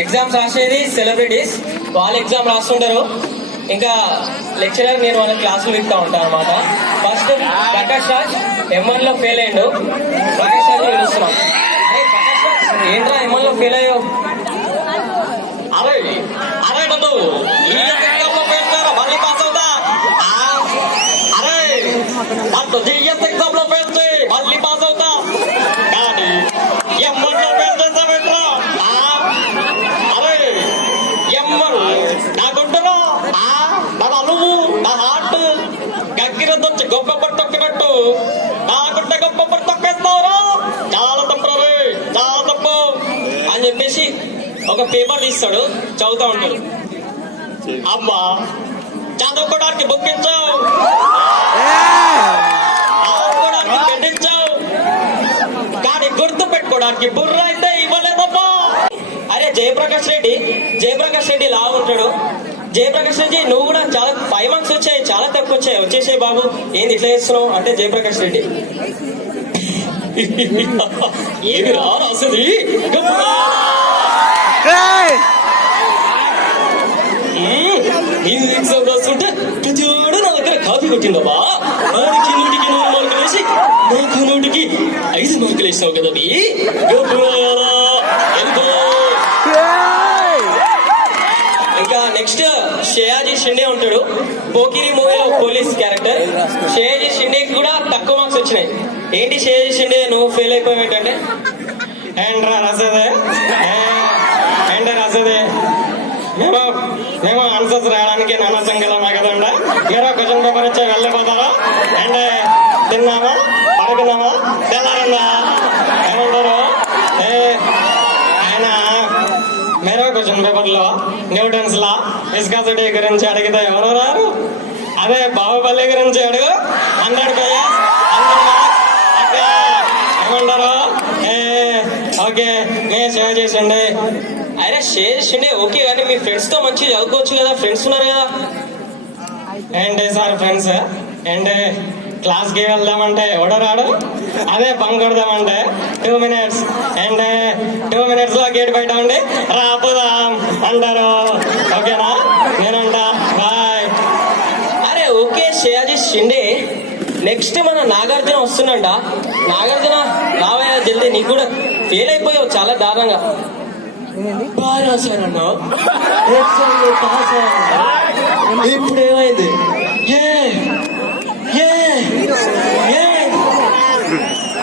Exams రాసేది celebrities, వాళ్ళు exam రాస్తుంటారు. ఇంకా లెక్చరర్ నేను వాళ్ళ క్లాసులు వింటా ఉంటాను అనమాట. ఫస్ట్ ప్రకాష్ రాజ్ M1 లో ఫెయిల్ అయ్యిండు. ప్రకాష్ రాజ్ పిలుస్తున్నాం. అరే ప్రకాష్ రాజ్ ఏంట్రా M1 లో ఫెయిల్ అయ్యావు? అరే అరే డబ్బు మళ్ళీ పాస్ అవుతా. అరే అంత జిఎస్ ఎగ్జామ్ లో ఫెయిల్ చేయి మళ్ళీ పాస్ అవుతా. కానీ M1 లో ఫెయిల్ చేస్తావేంట్రా? అరే M1 నాకుంటున్నా నా అలువు నా హార్ట్ గగ్గిరదొచ్చి గొప్ప పట్టొక్కినట్టు నాకుంటే గొప్ప పట్టొక్కేస్తావురా. చాలా తప్పు రే, చాలా తప్పు అని చెప్పేసి ఒక పేపర్ తీస్తాడు, చదువుతా ఉంటాడు. అమ్మా చదువుకోవడానికి బుక్ ఇచ్చావు, ఆడుకోవడానికి పెట్టించావు, కానీ గుర్తు పెట్టుకోవడానికి బుర్ర అయితే ఇవ్వలేదమ్మా. అరే జయప్రకాష్ రెడ్డి లాగా ఉంటాడు. జయప్రకాష్ రెడ్డి నువ్వు కూడా చాలా 5 మార్క్స్ వచ్చాయి, చాలా తక్కువ వచ్చాయి, వచ్చేసాయి బాబు, ఏంది ఇట్లా చేస్తున్నావు అంటే జయప్రకాష్ రెడ్డి ఏమి రాసేది ఎగ్జామ్ రాస్తుంటే ప్రతివాడు నా దగ్గర కాపీ కొట్టిందమ్మా. వాడికి 100కి 100 మార్కులు వేసి నాకు 100కి 5 మార్కులు వేసావు కదా. ఇంకా నెక్స్ట్ శ్రేయాజీ షిండే ఉంటాడు. పోకిరి మూవీలో పోలీస్ క్యారెక్టర్. శ్రేయాజీ షిండేకి కూడా తక్కువ మార్క్స్ వచ్చినాయి. ఏంటి శ్రేయాజీ షిండే నువ్వు ఫెయిల్ అయిపోయావు ఏంటంటే, ఏంట్రా రాసేదే మేము ఆన్సర్స్ రాయడానికి నానా సంఖ్యలో కదండా. మీరు క్వశ్చన్ పేపర్ ఇచ్చే వెళ్ళిపోతారా అంటే తిన్నామా పడుకున్నామా తెల్లారిందా ఏమంటారు? ఆయన మీరు క్వశ్చన్ పేపర్ లో న్యూటన్స్ లా విస్కాసిటీ గురించి అడిగితే ఎవరు రారు. అదే బాహుబలి గురించి అడుగు 100 ఏమంటారు? ఓకే నేను సేవ చేసండి. అరే షేర్ చేసిండే ఓకే, కానీ మీ ఫ్రెండ్స్ తో మంచిగా చదువుకోవచ్చు కదా, ఫ్రెండ్స్ ఉన్నారు కదా. ఏంటి సార్ ఫ్రెండ్స్ ఏంటి క్లాస్ కి వెళ్దామంటే ఎవడో రాడు, అదే బంక్ కొడదామంటే 2 minutes అండ్ 2 minutes లో గేట్ బయట ఉండి రాపుదాం అంటారు. ఓకేనా? నేనంటా బాయ్. అరే ఓకే శ్రేయాజీ షిండే. నెక్స్ట్ మన నాగార్జున వస్తుందంట. నాగార్జున రావయ్య జల్దీ, నీకు కూడా ఫెయిల్ అయిపోయావు చాలా దారుణంగా. బాగా రాశానన్నా, ఇప్పుడు ఏమైంది?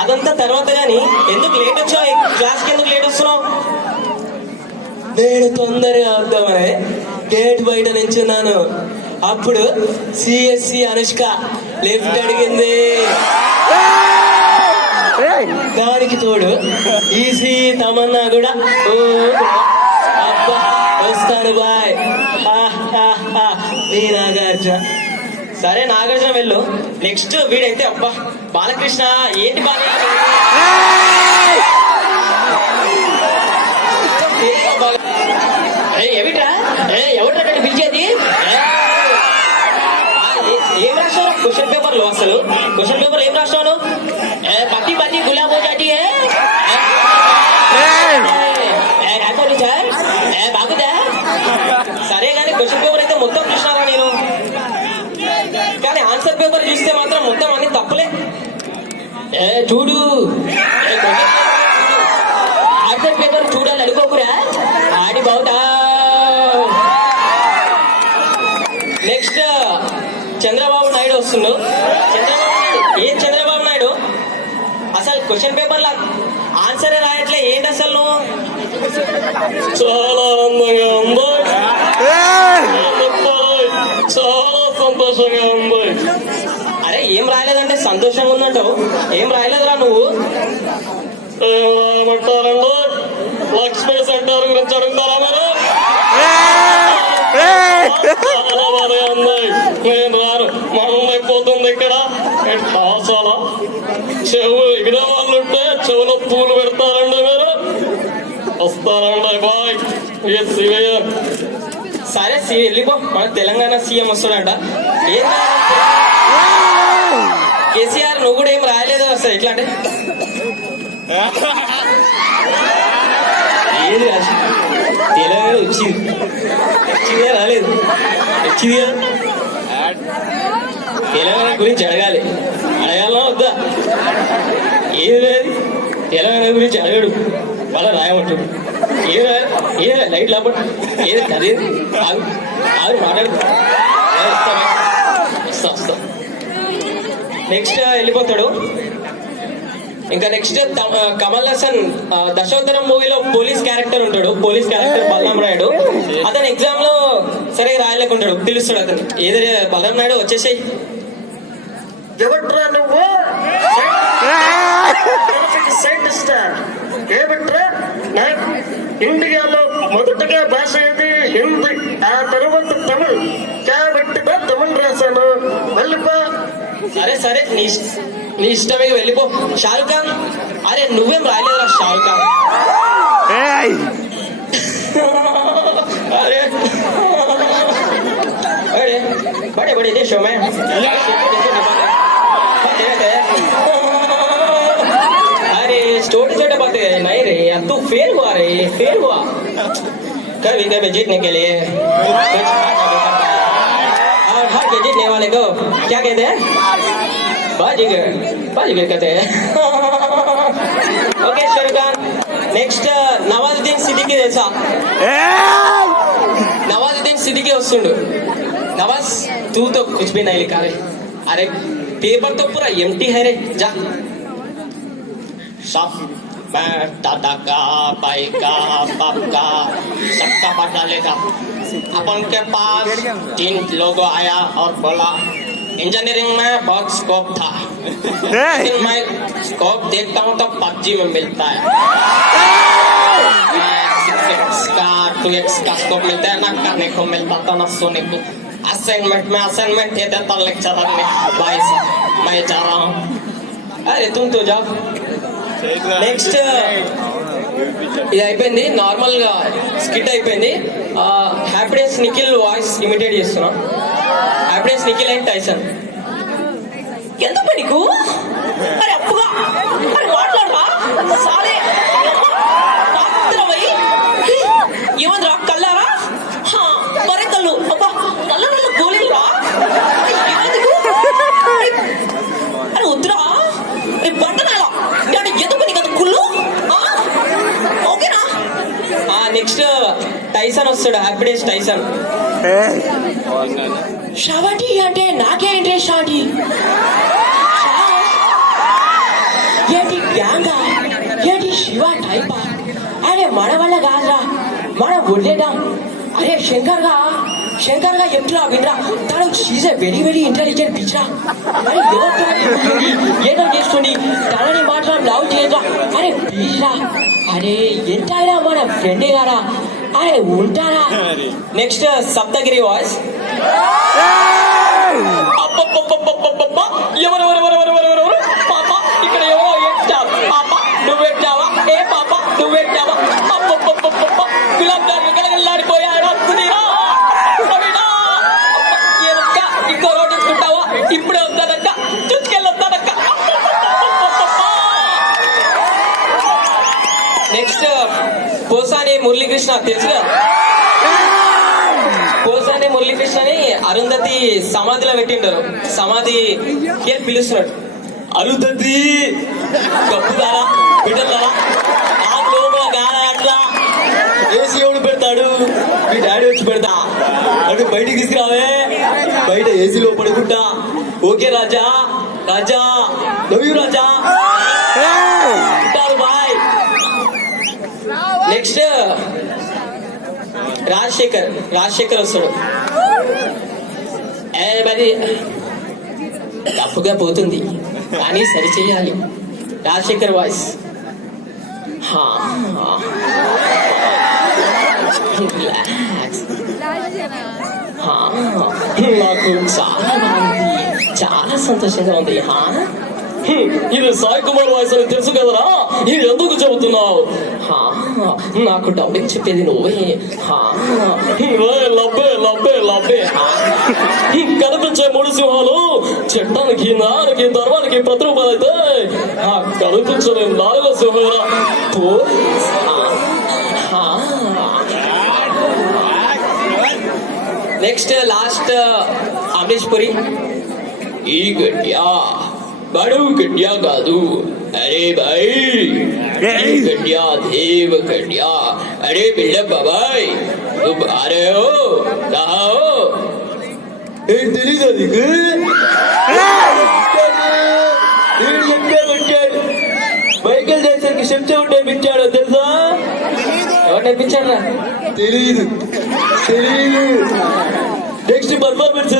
అదంతా తర్వాత గాని ఎందుకు లేట్ వచ్చావు? క్లాస్కి ఎందుకు లేట్ వస్తున్నావు? నేను తొందరగా వద్దామని గేట్ బయట నించున్నాను. అప్పుడు CSC అనుష్క లెఫ్ట్ అడిగింది. దానికి తోడు ఈసీ తమన్నా కూడా అబ్బా వస్తాను బాయ్ నీ నాగార్జున. సరే నాగార్జున వెళ్ళు. నెక్స్ట్ వీడైతే అబ్బా బాలకృష్ణ. ఏంటి ఏమిట్రా ఎవరు పిలిచేది? ఏం రాసావు క్వశ్చన్ పేపర్ లో? అసలు క్వశ్చన్ పేపర్ ఏం రాసావు? పట్టి పట్టి గులాబో జాటి బాగుదా? సరే కానీ క్వశ్చన్ పేపర్ అయితే మొత్తం చూసినావా నేను, కానీ ఆన్సర్ పేపర్ చూస్తే మాత్రం మొత్తం అన్ని తప్పులే. చూడు ఆన్సర్ పేపర్ చూడాలి అనుకోకురా, ఆడి బాగుదా. నెక్స్ట్ చంద్రబాబు నాయుడు వస్తుండు. చంద్రబాబు నాయుడు అసలు క్వశ్చన్ పేపర్ లా ఆన్సరే రాయట్లే, ఏంటి అసలు నువ్వు? చాలా ఆనందంగా ఉంది, చాలా సంతోషంగా ఉంది. అరే ఏం రాయలేదంటే సంతోషంగా ఉందంటావు, ఏం రాయలేదురా నువ్వు? ఏమంటారండి లక్ష్మీ సెంటర్ గురించి అడుగుతారా మీరు? చాలా బాగా ఉంది, నేను రాను, మనం అయిపోతుంది ఇక్కడ. చాలా చెవు ఎగిరే వాళ్ళు ఉంటే చెవులో పూలు పెడతారండి మీరు, వస్తారండి బాయ్. సరే వెళ్ళిపో, మన తెలంగాణ సీఎం వస్తాడంట. ఏం కేసీఆర్ నువ్వు కూడా ఏం రాయలేదు అసలు ఎట్లా అంటే ఏది రాసి తెలంగాణ వచ్చిందా రాలేదు వచ్చింది కదా తెలంగాణ గురించి అడగాలి అడగాలనా వద్దా ఏది లేదు తెలంగాణ గురించి అడగడు మళ్ళా రాయమంటాడు ఏ లైట్ లేపడు ఏది అదే ఆగు ఆగు మాట్లాడు వస్తా నెక్స్ట్ వెళ్ళిపోతాడు. ఇంకా నెక్స్ట్ కమల్ హాసన్ దశోత్తరం మూవీలో పోలీస్ క్యారెక్టర్ ఉంటాడు. Police character Balaram Naidu. అతను ఎగ్జామ్ లో సరే రాయలేకుంటాడు. పిలుస్తాడు అతను ఏదో బలరాం నాయుడు వచ్చేసాయి ఎవట్రా నువ్వు సైంటిస్ట్ ఏమిట్రా ఇండియాలో మొదటగా భాష ఏది హిందీ, ఆ తర్వాత తమిళ్ కాబట్టి తమిళ్ రాశాను వెళ్ళిపో. సరే నీ ఇష్టమే వెళ్ళిపో. షారుఖ్ ఖాన్ అరే నువ్వేం రాయలేదురా షారుఖ్ ఖాన్. అరే बड़े बड़े देशों में अरे छोटे छोटे बातें नहीं रे अब तू फेल हुआ कभी कभी जीतने के लिए और हर के जीतने वाले को क्या कहते हैं बाजीगर कहते हैं. ओके शाहरुख खान. नेक्स्ट नवाजुद्दीन सिद्दीकी తెలుసా? नवाजुद्दीन सिद्दीकी వస్తుండు. नवाज तू तो कुछ भी नहीं लिखा रे. अरे पेपर तो पूरा एम्प्टी है रे. जा सब मैं दादा का भाई का बाप का सबका बात डालेगा. अपन के पास 3 लोगों आया और बोला इंजीनियरिंग में बहुत स्कोप था लेकिन मैं स्कोप देखता हूँ तो PUBG में मिलता है. 6x का 2x का स्कोप मिलता है ना करने को मिलता था ना सोने को. असाइनमेंट दे देता लेक्चरर ने. भाई साहब मैं जा रहा हूँ. अरे तुम तो जाओ. నెక్స్ట్ ఇది అయిపోయింది. నార్మల్ గా స్కిట్ అయిపోయింది. హ్యాపీడెస్ నిఖిల్ వాయిస్ ఇమిటేట్ చేస్తున్నా. హ్యాపీడెస్ నిఖిల్ అండ్ టైసన్. ఎందుకు నీకు అరే అప్పుగా అరే మాట్లాడరా సాలే పాత్రవై ఏమంద్రా కల్లారా మరే కళ్ళు అబ్బా నల్ల నల్ల గోళీలు రా అరే వద్దురా బంటనాలా ఎందుకు నీకు అంత కుళ్ళు ఓకేనా. నెక్స్ట్ టైసన్ వస్తాడు. Happy Days Tyson. షావటి అంటే నాకే ఇంట్రెస్ట్ షావటి ఏంటి గ్యాంగా ఏంటి శివ టైపా. అరే మన వల్ల కాదురా మనం వదిలేద్దాం. అరే శంకర్ గా ఎట్లా వినరా తను she's a very very intelligent పిచ్చరా. అరే ఎవరితో ఏదో చేస్తుంది తనని మాత్రం లవ్ చేయరా. అరే ప్లీజ్రా అరే ఎంతైనా మన ఫ్రెండే గారా ఆయన ఉంటారా. Next Saptagiri voice. ఎవరెవరెవరెవరెవరెవరెవరు పాప ఇక్కడ ఎవరో ఎట్టావు పాప నువ్వెట్టావా ఏ పాప నువ్వెట్టావా గులాబ్ జామున్ గలగల్లాడిపోయారా సునీరా ఇంకో రోడ్డు ఇచ్చుకుంటావా ఇప్పుడే వస్తానక్క చూసుకెళ్ళొస్తానక్క. నెక్స్ట్ పోసాని మురళీకృష్ణ తెలుసుగా. పోసాని మురళీకృష్ణని అరుంధతి సమాధిలో పెట్టింటారు. సమాధి పిలుస్తున్నాడు అరుంధతి కప్పుదారా బిడ్డలారా ఆ లోపల గారా అట్లా ఏసీ ఎవడు పెడతాడు మీ డాడీ వచ్చి పెడతా అటు బయటికి తీసుకురావే బయట ఏసీలో పడుకుంటా. Okay Raja love you Raja bye. Next Rajasekhar వస్తాడు. మరి తప్పుగా పోతుంది కానీ సరి చేయాలి. రాజశేఖర్ వాయిస్. నాకు చాలా బాగుంది చాలా సంతోషంగా ఉంది. ఇది సాయి కుమార్ వాయిస్ అని తెలుసు కదరా ఇది ఎందుకు చెబుతున్నావు. నాకు డబ్బింగ్ చెప్పేది నువ్వే. లబ్బే కనిపించే 3 సింహాలు చెట్టానికి నారకి దర్వానికి ప్రతిరూపాలు అయితే కనిపించలేని 4వ సింహరా పోలీస్. నెక్స్ట్ లాస్ట్ అమరీష్ పురి. ఈ గడ్యా బడువు గడ్యా కాదు, అరే భాయ్ ఈ గడ్యా దేవ గడ్యా. అరే బిల్డప్ బాబాయ్ तुम आ रहे हो, कहाँ हो? తెలీదా నీకు? మైకేల్ జాక్సన్ కి శిక్ష ఉంటే పిచ్చాడో తెలుసా? ఎవరు పిచ్చాడా? తెలీదు. Next performance